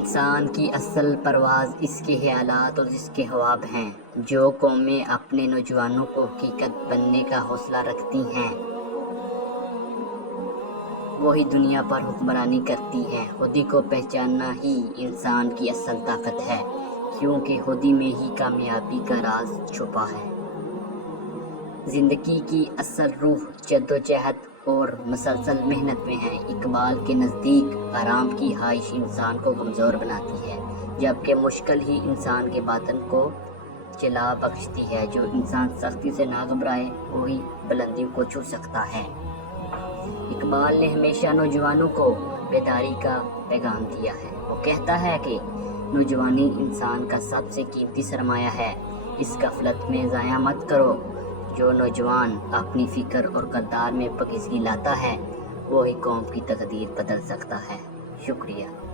انسان کی اصل پرواز اس کے خیالات اور اس کے خواب ہیں۔ جو قومیں اپنے نوجوانوں کو حقیقت بننے کا حوصلہ رکھتی ہیں وہی دنیا پر حکمرانی کرتی ہیں۔ خودی کو پہچاننا ہی انسان کی اصل طاقت ہے، کیونکہ خودی میں ہی کامیابی کا راز چھپا ہے۔ زندگی کی اصل روح جدوجہد اور مسلسل محنت میں ہے۔ اقبال کے نزدیک آرام کی خواہش انسان کو کمزور بناتی ہے، جبکہ مشکل ہی انسان کے باطن کو جلا بخشتی ہے۔ جو انسان سختی سے نہ گھبرائے وہی بلندیوں کو چھو سکتا ہے۔ اقبال نے ہمیشہ نوجوانوں کو بیداری کا پیغام دیا ہے۔ وہ کہتا ہے کہ نوجوانی انسان کا سب سے قیمتی سرمایہ ہے، اس غفلت میں ضائع مت کرو۔ جو نوجوان اپنی فکر اور کردار میں پاکیزگی لاتا ہے وہی قوم کی تقدیر بدل سکتا ہے۔ شکریہ۔